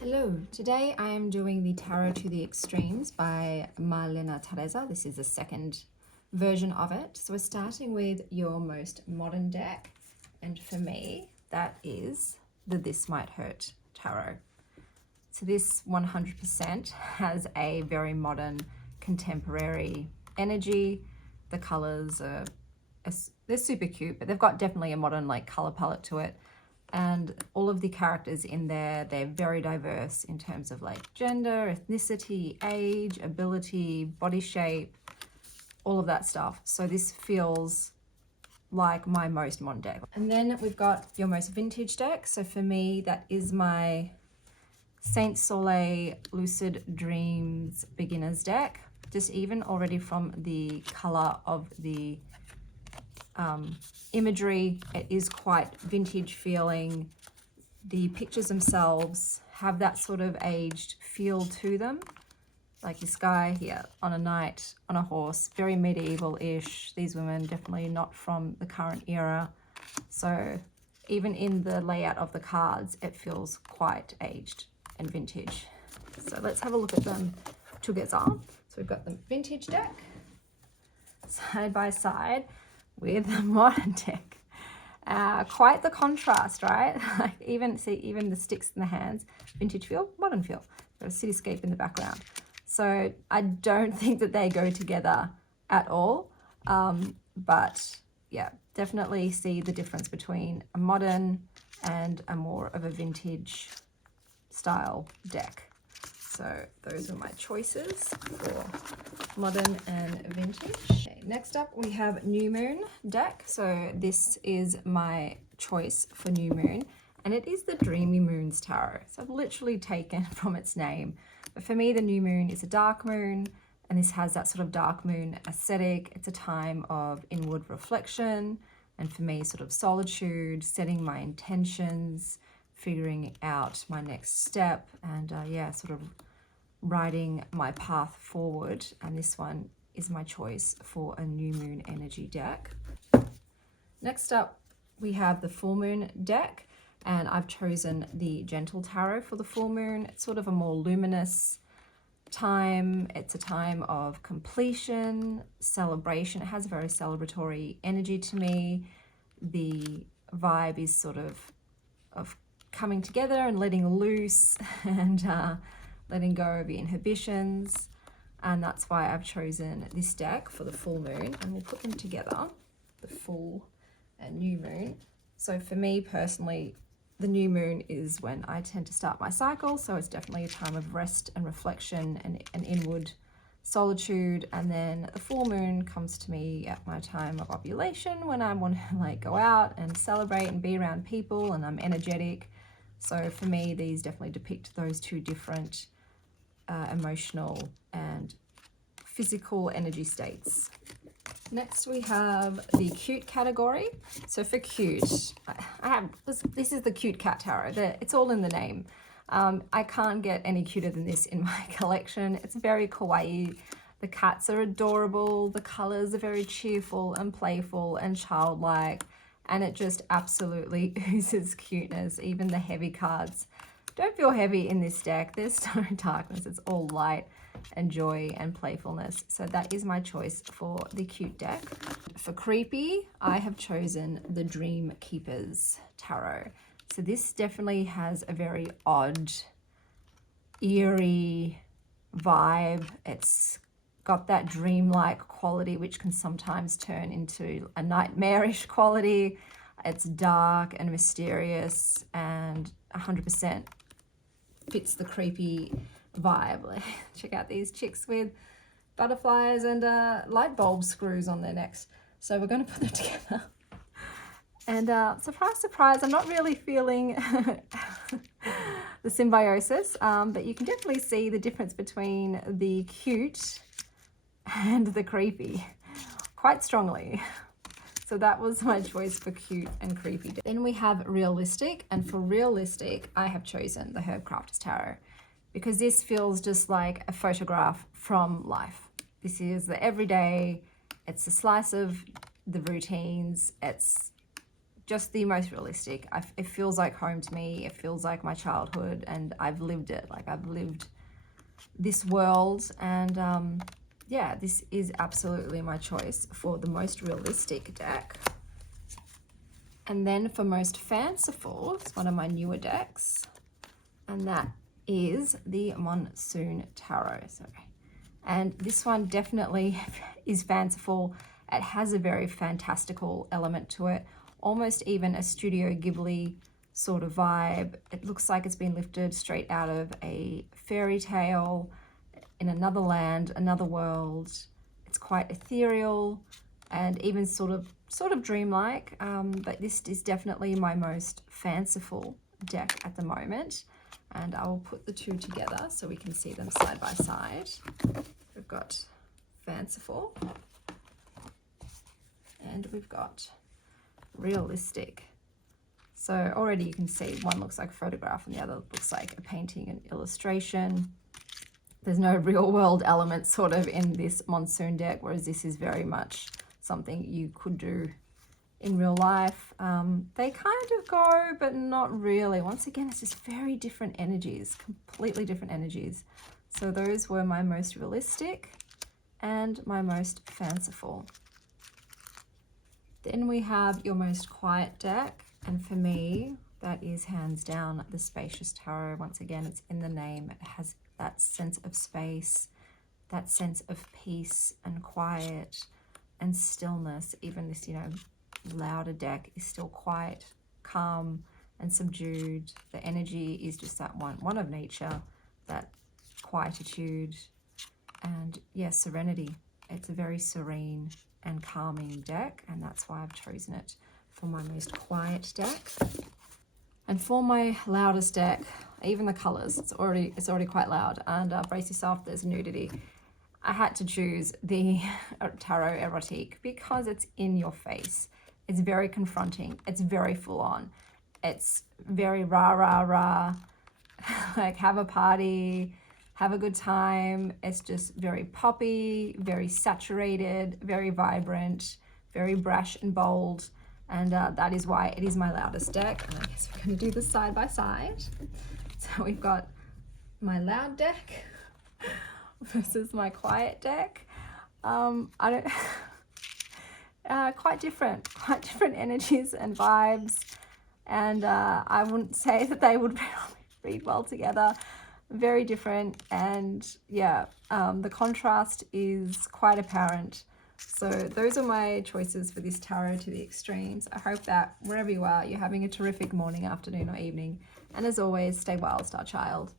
Hello, today I am doing the Tarot to the Extremes by Marlena Teresa. This is the second version of it. So we're starting with your most modern deck, and for me that is the This Might Hurt Tarot. So this 100% has a very modern contemporary energy. The colors are they're super cute, but they've got definitely a modern color palette to it. And all of the characters in there, they're very diverse in terms of gender, ethnicity, age, ability, body shape, all of that stuff. So this feels like my most modern deck. And then we've got your most vintage deck. So for me, that is my Saint Soleil Lucid Dreams Beginners deck. Just even already from the color of the imagery, it is quite vintage feeling. The pictures themselves have that sort of aged feel to them, like this guy here on a knight on a horse, very medieval-ish. These women definitely not from the current era, so even in the layout of the cards it feels quite aged and vintage. So let's have a look at them together. So we've got the vintage deck side by side with the modern deck. Quite the contrast, right? even the sticks in the hands, vintage feel, modern feel. Got a cityscape in the background. So I don't think that they go together at all. But yeah, definitely see the difference between a modern and a more of a vintage style deck. So those are my choices for modern and vintage. Okay, next up we have New Moon deck. So this is my choice for New Moon, and it is the Dreamy Moons Tarot. So I've literally taken from its name. But for me, the New Moon is a dark moon, and this has that sort of dark moon aesthetic. It's a time of inward reflection, and for me, sort of solitude, setting my intentions, figuring out my next step, and yeah, sort of writing my path forward. And this one is my choice for a new moon energy deck. Next up we have the full moon deck, and I've chosen the Gentle Tarot for the full moon. It's sort of a more luminous time. It's a time of completion, celebration. It has a very celebratory energy to me. The vibe is sort of coming together and letting loose and letting go of the inhibitions, and that's why I've chosen this deck for the full moon. And we'll put them together, the full and new moon. So for me personally, the new moon is when I tend to start my cycle, so it's definitely a time of rest and reflection and inward solitude. And then the full moon comes to me at my time of ovulation, when I want to go out and celebrate and be around people, and I'm energetic. So for me, these definitely depict those two different emotional and physical energy states. Next we have the cute category. So for cute, this is the Cute Cat Tarot. It's all in the name. I can't get any cuter than this in my collection. It's very kawaii. The cats are adorable. The colors are very cheerful and playful and childlike, and it just absolutely oozes cuteness. Even the heavy cards don't feel heavy in this deck. There's no darkness. It's all light and joy and playfulness. So that is my choice for the cute deck. For creepy, I have chosen the Dream Keepers Tarot. So this definitely has a very odd, eerie vibe. It's got that dreamlike quality, which can sometimes turn into a nightmarish quality. It's dark and mysterious, and 100% fits the creepy vibe. Check out these chicks with butterflies and light bulb screws on their necks. So we're going to put them together. And surprise, surprise, I'm not really feeling the symbiosis, but you can definitely see the difference between the cute and the creepy quite strongly. So that was my choice for cute and creepy. Then we have realistic, and for realistic, I have chosen the Herb Crafters Tarot, because this feels just like a photograph from life. This is the everyday, it's a slice of the routines, it's just the most realistic. It feels like home to me. It feels like my childhood, and I've lived it. Like, I've lived this world, and yeah, this is absolutely my choice for the most realistic deck. And then for most fanciful, it's one of my newer decks, and that is the Monsoon Tarot. And this one definitely is fanciful. It has a very fantastical element to it, almost even a Studio Ghibli sort of vibe. It looks like it's been lifted straight out of a fairy tale in another land, another world. It's quite ethereal and even sort of dreamlike, but this is definitely my most fanciful deck at the moment. And I will put the two together so we can see them side by side. We've got fanciful, and we've got realistic. So already you can see one looks like a photograph and the other looks like a painting and illustration. There's no real world element sort of in this Monsoon deck, whereas this is very much something you could do in real life. They kind of go, but not really. Once again, it's just very different energies, completely different energies. So those were my most realistic and my most fanciful. Then we have your most quiet deck, and for me, that is hands down the Spacious Tarot. Once again, it's in the name. It has that sense of space, that sense of peace and quiet and stillness. Even this, you know, louder deck is still quite calm and subdued. The energy is just that one of nature, that quietude, and yes, serenity. It's a very serene and calming deck, and that's why I've chosen it for my most quiet deck. And for my loudest deck, even the colors, it's already quite loud, and brace yourself, there's nudity. I had to choose the Tarot Erotique because it's in your face. It's very confronting. It's very full on. It's very rah, rah, rah. Like, have a party, have a good time. It's just very poppy, very saturated, very vibrant, very brash and bold. And that is why it is my loudest deck. And I guess we're going to do this side by side. So we've got my loud deck versus my quiet deck. Quite different energies and vibes. And I wouldn't say that they would read well together. Very different, and yeah, the contrast is quite apparent. So those are my choices for this tarot to the extremes. I hope that wherever you are, you're having a terrific morning, afternoon, or evening. And as always, stay well, Star Child.